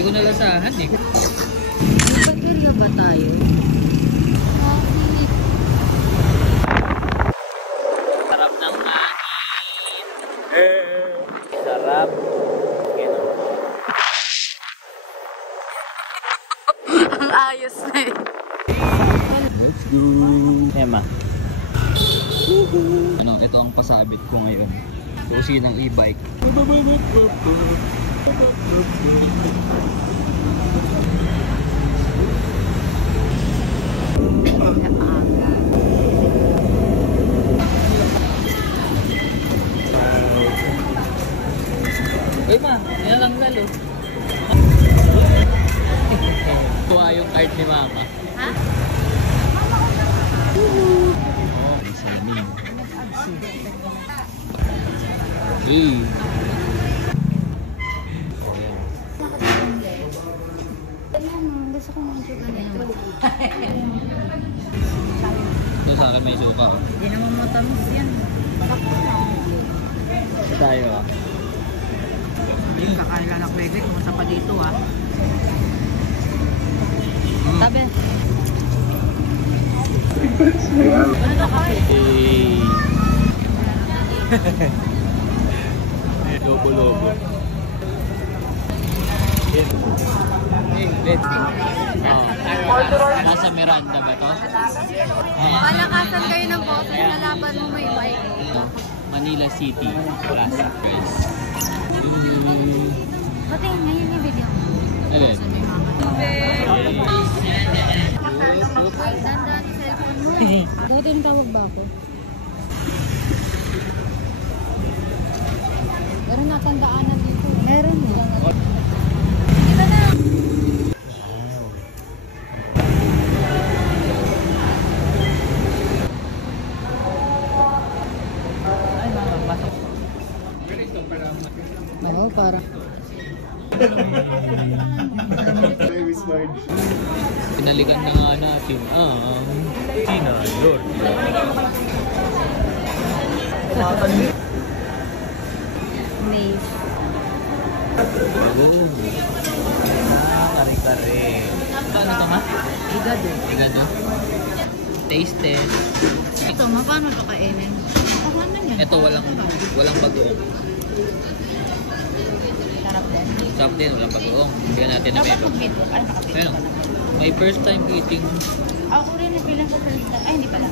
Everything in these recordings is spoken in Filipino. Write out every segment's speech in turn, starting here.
Hindi ko nalasahan eh. Nagpagkilya ba tayo? Sarap ng kain. Sarap. Ang ayos na eh. Let's go. Emma. Ano, ito ang pasabit ko ngayon. Susi ng e-bike. Uy ma, yan lang lalo. Kuha yung card ni mama. Ha? Oh, listening. Hey. Gusto ko medyo ganito. Ito sa akin may suka. Oh. Hindi naman matamis yan. Tayo ah. Kakain lang ng kwekwe, kumusta pa dito ah. Tabi. Ano na kape? Lobo-lobo. Let's go. Nasa Miranda ba to? Palakasan kayo ng boses na laban mo may bike. Manila City Plaza. Pati ngayon yung video. Alin? Dandan yung cellphone mo. Ikaw din tawag ba ako? Meron natandaanan dito. Meron eh. Kita na. Oo, para. Pinalikan na nga natin ang Tina Lord. Maze. Kare-kare. Ano to ma? Igado. Igado. Taste test. Ito, paano ito kainin? Ano yan? Ito walang bagoong. Sarap din. Sarap din, walang bagoong. Bigyan natin na Dapat meron. mag-video. Ay, nakapito Ayun. ka na. My first time eating. Ako rin yung feeling ko first time. Ay, hindi pala.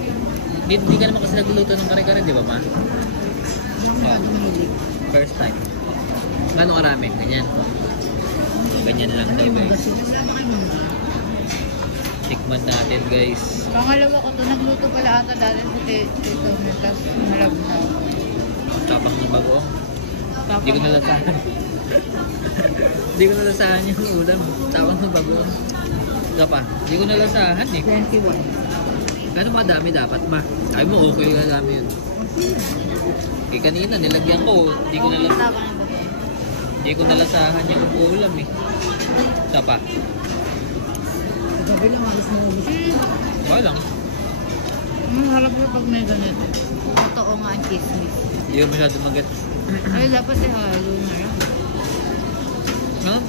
Hindi ka naman kasi nagluto ng kare-kare, di ba ma? Yung mga dumilig. First time. Gano'ng karami? Ganyan. Ganyan lang daw guys. Tikman natin guys. Pangalawa ko to, nagluto pala ata dati sa Tito Tapos malab na. Tapang ng bagoong. Hindi ko nalasahan. Hindi ko nalasahan yung ulam. Tapang ng bagoong. Ika pa. Hindi ko nalasahan eh. 21. Gano'ng kadami dapat ma? Sabi mo okay kadami yun. Eh kanina nilagyan ko. Hindi ko nalasahan yung ulam eh. Ika pa. Gabi lang alas na ubis. Okay lang. Harap mo pag may ganito. Totoo nga ang chismis. Hindi ko masyado mag-get. Ay, dapat ihalo na lang. No,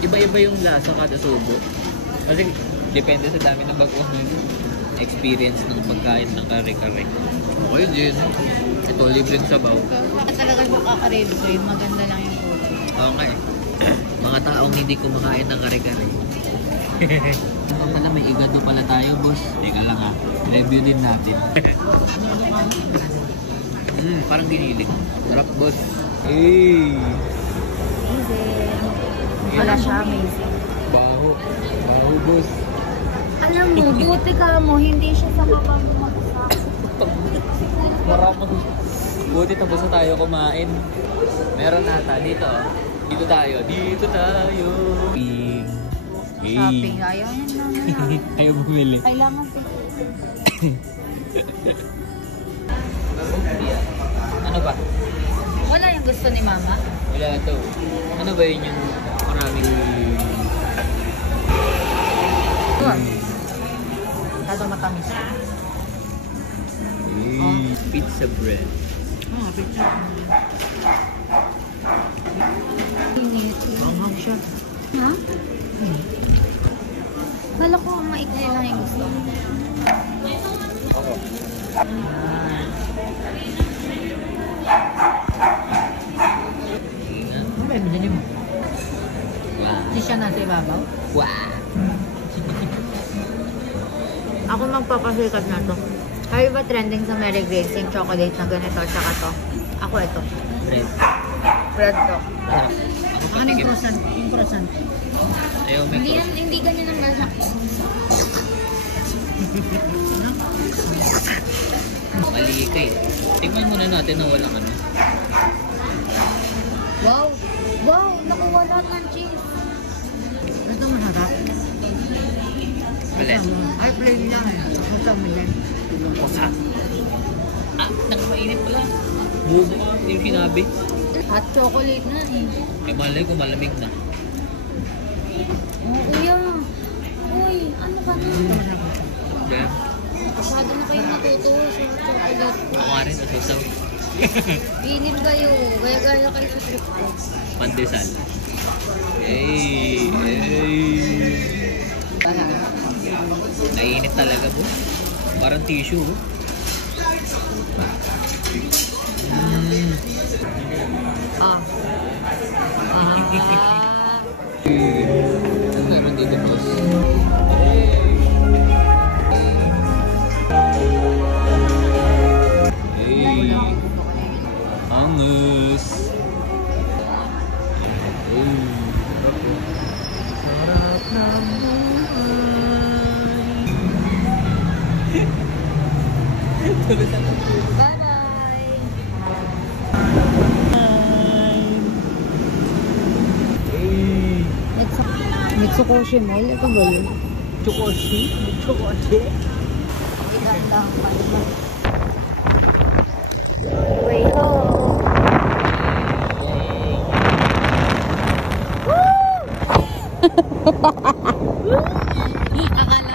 iba-iba yung lasa kada subo. Kasi depende sa dami ng bagoong experience ng pagkain ng kare-kare. Okay din. Ito, libreng sabaw. Bakit talaga makaka-rave ko yung maganda lang yung kulay. Okay. Mga taong hindi kumakain ng kare-kare. Ano pala, may igado pala tayo, boss. Teka lang ha. Review din natin. Parang giniling. Sarap, boss. Hey! Wala siya, amazing. Baho. Baho, boss. Alam mo, buti ka mo, hindi siya sa kapag mag-usap. Maraming. Buti tapos na tayo kumain. Meron nata dito. Dito tayo. Dito tayo. Shopping, ayaw yan naman. Ayaw bumili. Kailangan din. Ano ba? Wala yung gusto ni mama. Wala to. Ano ba yun yung maraming... Ito. Kado matamis. Pizza bread. Pizza. Init. Manghang siya. Ha? Kala ko maikli lang yung gusto. Ano ba yung binili mo? Wow. Hindi siya nasa ibabaw? Wow. Ako magpapasikat na to. Kayo ba trending sa Mary Grace yung chocolate na ganito tsaka to? Ako ito. Red. Red to. Ako Ano yung patikim. croissant? Yung croissant. Ayaw may cross. Hindi ganyan ang lasa. Mali ka eh. Tingnan muna natin na walang ano. Wow! Wow! Nakuha lahat ng cheese. Ito masarap. Alin? Ay, plain lang eh. Masarap din. Pusa. Ah, nakamainit pala. Bubo ka, hindi yung sinabi. Hot chocolate na eh. Eh malay ko malamig na. Oh, kuya. Uy, ano ka na? Kaya, Masyado na kayo natutuwa sa chocolate. ako nga rin nasusaw. Pilim kayo. Gaya-gaya kayo sa trip ko. Pandesal. Hey! Hey! Nainit talaga po. Parang tissue. Oh. Ah. Ang meron dito, boss. Hey! Angus! Sarap ng Bye-bye! Mitsukoshi Mall? Ito ba yun? Chokoshi? Chokoshi? Iganda ang palma. Way home! Akala